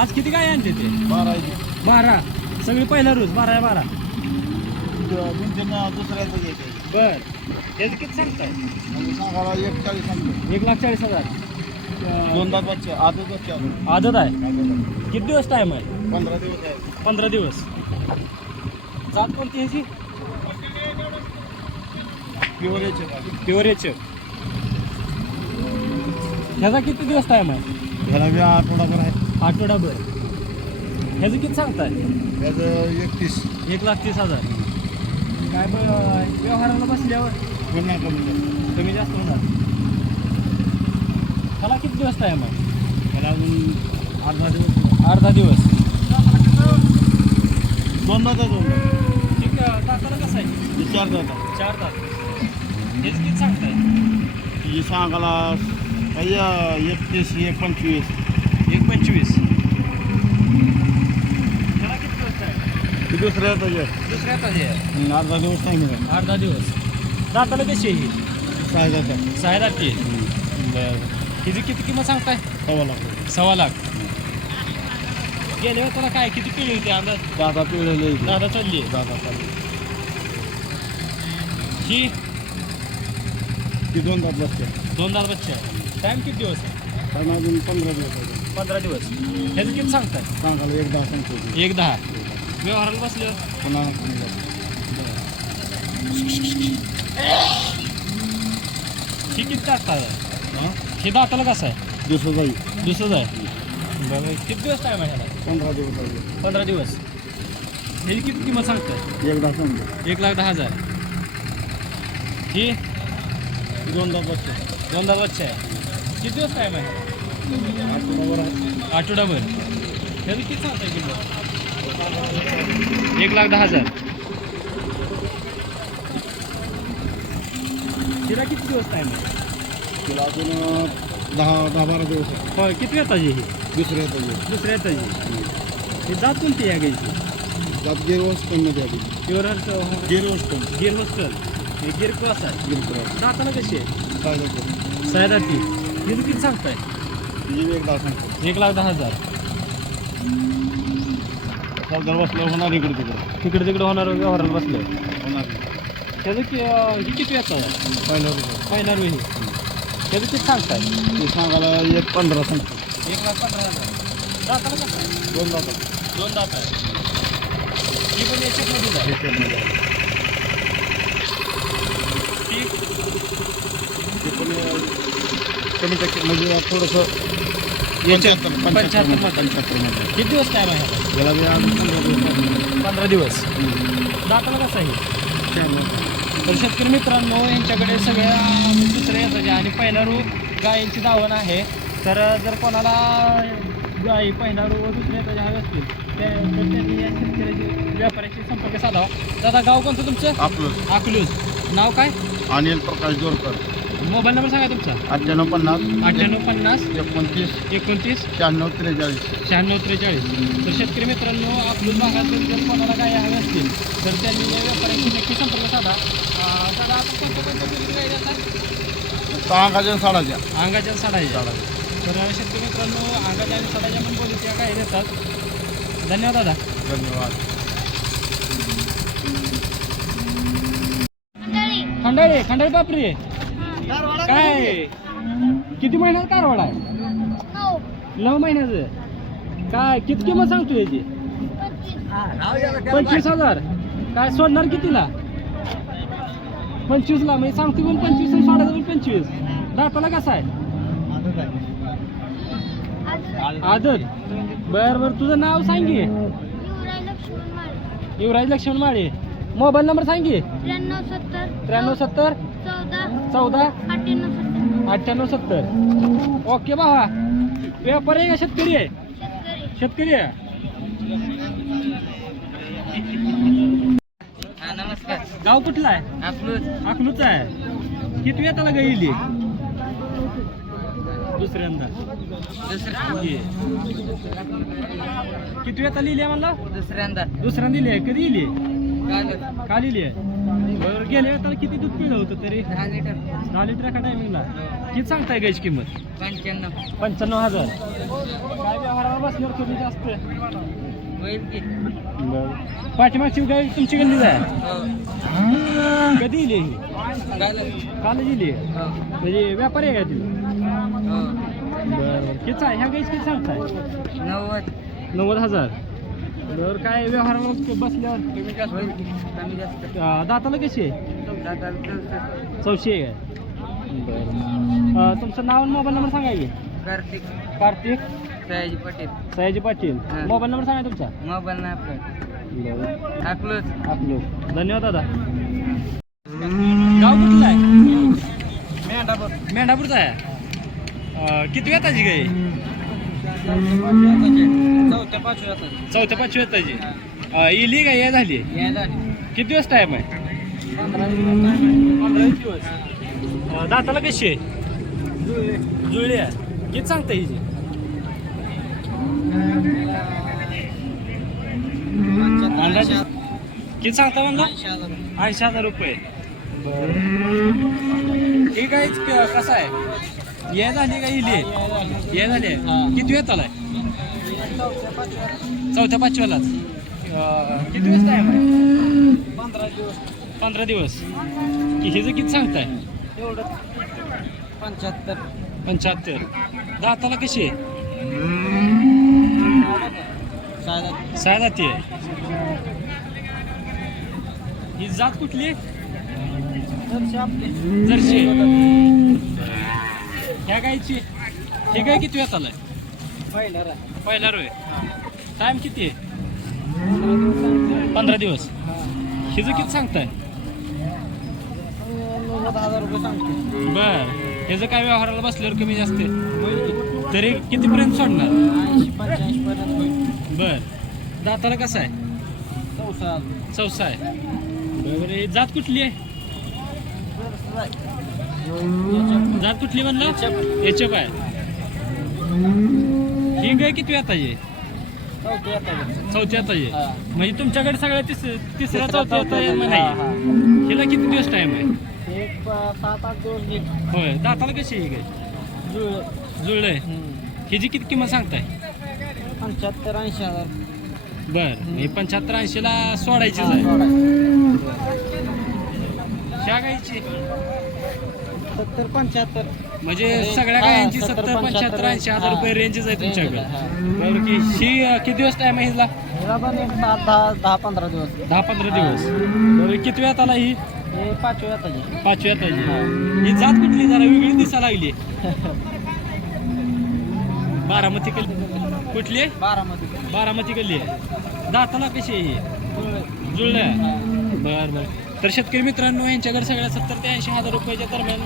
आज किती काय आणते ते? बारा बारा. सगळी पहिला रोज बारा आहे बारा. दुसऱ्याचं बर. त्याचं किती सांगताय? सांगायला एक चाळीस सांगतो. एक लाख चाळीस हजार. दोन दात बच्चे आजच बच्चे. अजून आदत आहे. किती दिवस टाईम आहे? पंधरा दिवस आहे. पंधरा दिवस. जात कोणती ह्याची प्युअर याचे प्युअर एच ह्याचा किती दिवस टाईम आहे? ह्याला बी आठवडाभर आहे. आठवडाभर. ह्याचं किती सांगताय? त्याचं एकतीस. एक लाख तीस हजार. काय ब व्यवहाराला बसल्यावर? पुन्हा कमी जास्त. कमी जास्त होणार. त्याला किती दिवस टाईम आहे? ह्याला अजून अर्धा दिवस. अर्धा दिवस. दोन दात दोन दात ठीक आहे दाताला कसं आहे? चार दात. चार दात. हेच किती सांगताय? ही सांगायला काही एकतीस एक पंचवीस एक पंचवीस त्याला किती दिवस टाईम ही दुसऱ्या याचं आहे? दुसऱ्या ताजी आहे. अर्धा दिवस नाही मिळत अर्धा दिवस. दाताला कशी आहे ही? सहा आहे. सहा दाती आहे. बरं. हिची किती किंमत सांगताय? सव्वा लाख. सव्वा लाख. गेल्यावर त्याला काय किती पिढी होती अंदाज? दादा पिळलेले. दादा चालली आहे. दादा चालू ही? ती दोन दात बसते. दोन दात बच्चे आहे टाईम किती दिवस आहे? कारण अजून पंधरा दिवस आहे. पंधरा दिवस. ह्याचं किती सांगताय? सांगायला एक दहा सांगतो. एक दहा. व्यवहाराला बसल्यावर पुन्हा. ही किती आहे? हा? दाताला कसं आहे? दुसरं जाईल दुसरंच आहे बरं किती दिवस टाईम आहे ह्याला? पंधरा दिवस आहे. पंधरा दिवस. ह्याची किती किंमत सांगताय? एक दहा सांगतो. एक लाख दहा हजार. ही? दोन दात बसते दोन बच्चे. आहे किती दिवस टाईम आहे? आठवडाभर. आहे. किती सांगताय किंमत एक लाख दहा हजार. तिला किती दिवस टाईम आहे? तिला अजून दहा दहा बारा दिवस आहे. होय किती येताची ही? दुसऱ्या याचं दुसऱ्या येताची ही. जात कोणती या गाईची? त्यात गिर वस्तूंमध्ये आली प्युअर गिर वस्तू गिर हॉस्टेल हे गिर क्रॉस आहे. गिर क्रॉस. दाताला कशी आहे? जातो सायदाती हिचं किती सांगताय? एक लाख दहा हजार. जर बसलं होणार इकडे तिकडे. तिकडे तिकडे होणार व्यवहाराला बसले. होणार. त्याचं कि ही किती येतं पहिला रुपये. पहिला रुही त्याचं किती सांगताय? ते सांगायला एक पंधरा सांगतो. एक लाख पंधरा हजार. दाताला कसं आहे? दोन दात दोन दात आहे. ही पण याच्यातमध्येच आहे. ती ते पण कमी टक्के म्हणजे थोडंसं पंच्याहत्तर पंच्याहत्तर. किती दिवस टाईम आहे? याला बी पंधरा दिवस. पंधरा दिवस. हम्म. दाताला कसं आहे. तर शेतकरी मित्रांनो यांच्याकडे सगळ्या दुसऱ्या येतात आणि पहिला रू गायींची दावण आहे. तर जर कोणाला गाई पहिला रू व दुसऱ्या येतात हवे असतील त्या- तर त्यांनी या शेतकऱ्याची व्यापाऱ्याशी संपर्क साधावा. दादा गाव कोणतं तुमचं? आपलं अकलूज. नाव काय? अनिल प्रकाश जोरकर. मोबाईल नंबर सांगा तुमचा. अठ्ठ्याण्णव पन्नास अठ्ठ्याण्णव पन्नास एकोणतीस एकोणतीस शहाण्णव त्रेचाळीस. शहाण्णव त्रेचाळीस. तर शेतकरी मित्रांनो अकलूज भागातून जर कोणाला गाय हवे असतील तर त्यांनी या व्यापाऱ्याशी नक्की संपर्क साधा. दादा आपण कोणत्या कोणत्या प्रकारची गाय देतात? सहा साडाच्या. अंगाच्या साडाच्या. तर शेतकरी मित्रांनो अंगाच्या आणि साडाच्या पण बोलीच्या गाय देतात. धन्यवाद दादा. धन्यवाद. खंडाळी खंडाळी बापरे. काय? किती महिन्यात कारवाड आहे? नऊ. महिन्याचं? काय? किती किंमत सांगतो याची? पंचवीस. हजार. काय सोडणार कितीला? पंचवीसला. मी सांगतो पण पंचवीस आणि सोडायचं पण पंचवीस. दाताला कसा आहे? आदर बर बर. तुझं नाव सांग युवराज लक्ष्मण माळे. मोबाईल नंबर सांग त्र्याण्णव सत्तर. त्र्याण्णव सत्तर. चौदा. चौदा? अठ्ठ्याण्णव सत्तर. अठ्ठ्याण्णव सत्तर. ओके भावा. व्यापारी आहे का शेतकरी आहे? शेतकरी आहे. नमस्कार. गाव कुठला आहे? आपलं अकलूच आहे. किती वेताला गेली दुसऱ्यांदा. दुसऱ्या. किती वेता लिहिली आहे म्हणला दुसऱ्यांदा. दुसऱ्यांदा लिहिली आहे. कधी लिहिली काल का लिहिली आहे. बरं गेल्या वेताला किती दूध पिळलं होतं तरी? दहा लिटर. दहा लिटर एका टायमिंगला. किती सांगताय गायची किंमत? पंच्याण्णव. पंच्याण्णव हजार. काय व्यवहाराला बस बसल्यावर कमी जास्त? होईल की. बरं. पाठीमागची गाय तुमची गल्लीच आहे? हो. कधी इली ही? झालं काल इली? हो. म्हणजे व्यापारी आहे का तुम्ही? हो. बरं. किती आहे? ह्या गाईच किती सांगताय? नव्वद. नव्वद हजार. बरं काय व्यवहाराला बसल्यावर? कमी जास्त होईल की कमी जास्त अं, दाताला कशी आहे? चौसष्ट. चौशे आहे काय? बरं अं, तुमचं नाव आणि मोबाईल नंबर सांगा की. कार्तिक. कार्तिक? सयाजी पटेल. सयाजी पाटील. हां. मोबाईल नंबर सांगा तुमचा. मोबाईल नाही आपला. बरं. आपलं धन्यवाद दादा. गाव कुठलं आहे? मेंढापूरचा आहे? अं, किती वेताची गाई? चौथ्या पाचव्या चौथ्या अं, इली गाई आहे झाली किती दिवस टाईम आहे? पंधरा दिवस अं, दाताला कशी आहे? जुळली आहे. किती सांगता हिची? अंदाजे किती सांगता म्हणलं? ऐंशी हजार रुपये. ही गाय कसं आहे? ये झाली का इली ये झाली. आहे? किती वेळ आलाय चौथ्या पाचव्यालाच. किती दिवस आहे? पंधरा दिवस. पंधरा दिवस. की हिचं किती सांगताय? एवढं पंच्याहत्तर. पंच्याहत्तर. दाताला कशी आहे? सहा जाती आहे. ही जात कुठली जर्शी ह्या गायची. ही गाय किती वेळ आलाय? पहिला पहिला रोय. टाइम किती आहे? पंधरा दिवस. हिचं किती सांगताय? बर. ह्याचं काय व्यवहाराला बसल्यावर कमी जास्त? तरी कितीपर्यंत सोडणार? बर. दाताला कसं आहे? चौसा चौसा आहे. बरोबर जात कुठली आहे? जात कुठली म्हणलं? एचप आहे ही गाय किती वेताची आहे चौथी आता हा. म्हणजे तुमच्याकडे सगळ्या तिस तिसऱ्या चौथ्या आता हा. नाही हिला किती दिवस टाइम आहे? एक सात आठ दिवस होय. दाताला कशी आहे ही गाय? जुळ. जुळलंय हिची किती किंमत सांगताय? पंच्याहत्तर ऐंशी हजार. बर. मी पंच्याहत्तर ऐंशीला सोडायचीच आहे. ह्या गायची. सत्तर पंच्याहत्तर. म्हणजे सगळ्या गायांची सत्तर, पंच्याहत्तर ऐंशी हजार. रुपये रेंजच आहे तुमच्याकडे. हा. बरोबर की ही अं, किती दिवस टाइम आहे हिला? हिला पण एक सात दहा दहा पंधरा दिवस. दहा पंधरा दिवस. किती वेळात आला ही? हे पाचव्या पाचवी आताची ही. जात कुठली? जरा वेगळी दिसा लागली. बारामती कल्ली. कुठली आहे? बारामती बारामती गल्ली आहे. दाताला कशी आहे ही? जुळलं. बर बर. तर शेतकरी मित्रांनो यांच्याकडे सगळ्या सत्तर ते ऐंशी हजार रुपयाच्या दरम्यान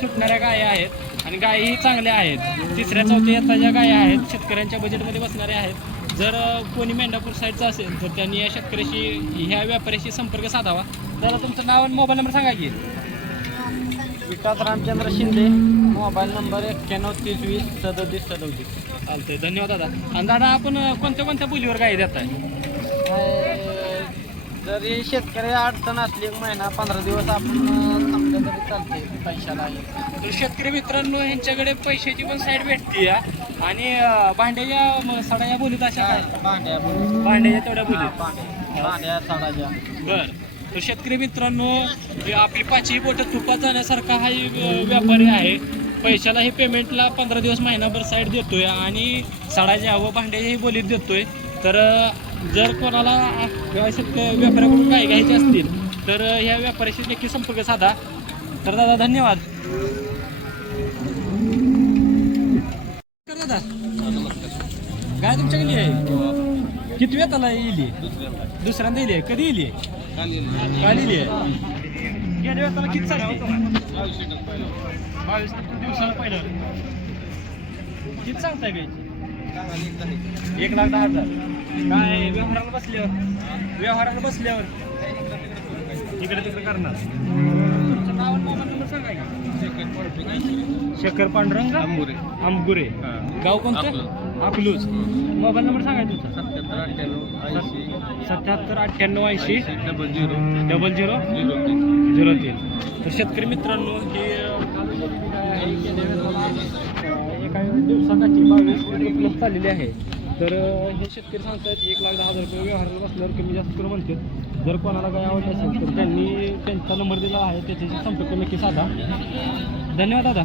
सुटणाऱ्या गाया आहेत आणि गायही चांगल्या आहेत. तिसऱ्या चौथ्या येताच्या गाया आहेत. शेतकऱ्यांच्या बजेटमध्ये बसणाऱ्या आहेत. जर कोणी मेंढापूर साईडचा असेल तर त्यांनी या शेतकऱ्याशी ह्या व्यापाऱ्याशी संपर्क साधावा. तर तुमचं नाव आणि मोबाईल नंबर सांगा की. विकास रामचंद्र शिंदे मोबाईल नंबर एक्क्याण्णव तीस वीस सदतीस सदतीस. चालतंय. धन्यवाद दादा. आणि दादा आपण कोणत्या कोणत्या बोलीवर गाई देत आहे जरी शेतकरी अडचण असली एक महिना पंधरा दिवस आपण थांबलं तरी चालते पैशाला. तर शेतकरी मित्रांनो यांच्याकडे पैशाची पण साईड भेटते या आणि भांड्याच्या सडाच्या बोलीत अशा काय? भांड्या भांड्याच्या तेवढ्या बोलीत. भांड्या. भांड्या साडाच्या. बर. तर शेतकरी मित्रांनो हे आपली पाचही बोटं तुपात जाण्यासारखा हा व्यापारी आहे. पैशालाही पेमेंटला पंधरा दिवस महिनाभर साईड देतोय आणि सडाच्या व भांड्याच्याही बोलीत देतोय. तर जर कोणाला अं, व्यापाऱ्याकडून गाय घ्यायचे असतील तर ह्या व्यापाऱ्याशी नक्की संपर्क साधा. तर दादा धन्यवाद. कर दादा. गाय तुमच्याकडे आहे? किती वेळ त्याला येईल? दुसऱ्यांदा येईल? कधी येईल? काल येईल. गेल्या किती बावीस दिवसाला पहिलं. किती सांगताय गायची एक लाख दहा हजार. काय व्यवहाराला बसल्यावर? व्यवहाराला बसल्यावर? इकडे तिकडे करणार. शेखर पांडुरंग आंबुरे आंबगुरे गाव कोणतं? अकलूज. मोबाईल नंबर सांगा तुमचा. सत्याहत्तर अठ्ठ्याण्णव ऐंशी. सत्याहत्तर अठ्ठ्याण्णव ऐंशी. Double zero. Double zero? Zero तीन. झिरो तीन. तर शेतकरी मित्रांनो ही एका दिवसासाठी बावीस प्लस चाललेली आहे. तर हे शेतकरी सांगतात एक लाख दहा हजार रुपये व्यवहाराला बसल्यावर कमी जास्त करून म्हणतात. जर कोणाला काही आवडलं असेल तर त्यांनी त्यांचा नंबर दिला आहे त्याच्याशी संपर्क नक्की साधा. धन्यवाद दादा.